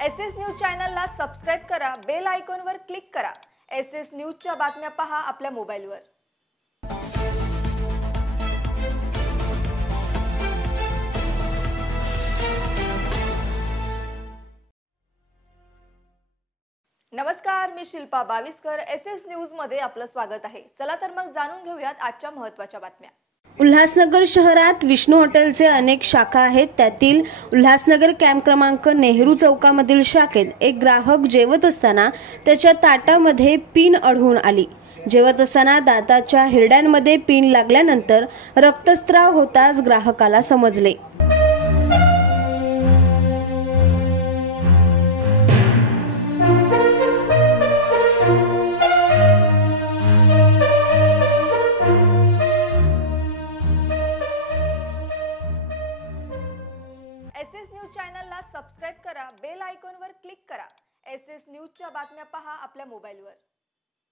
S news चॅनलला subscribe करा, bell आयकॉनवर क्लिक करा। एस न्यूजच्या बातम्या पहा आपल्या मोबाईलवर। नमस्कार, मी शिल्पा बाविस्कर। एस न्यूज मध्ये आपलं स्वागत आहे। चला तर मग जाणून घेऊयात आजच्या महत्त्वाच्या बातम्या। उल्हासनगर शहरात विष्णू हॉटेलचे अनेक शाखा आहेत। त्यातील उल्हासनगर कॅम्प क्रमांक नेहरू चौकामधील शाखेत एक ग्राहक जेवत असताना त्याच्या ताटामध्ये पिन आढळून आली। जेवत असताना दाताच्या हिरड्यांमध्ये पिन लागल्यानंतर रक्तस्राव होताच ग्राहकाला समजले। एस न्यूज चॅनलला सबस्क्राइब करा, बेल आयकॉनवर क्लिक करा। एस न्यूजच्या बातम्या पहा आपल्या मोबाईलवर।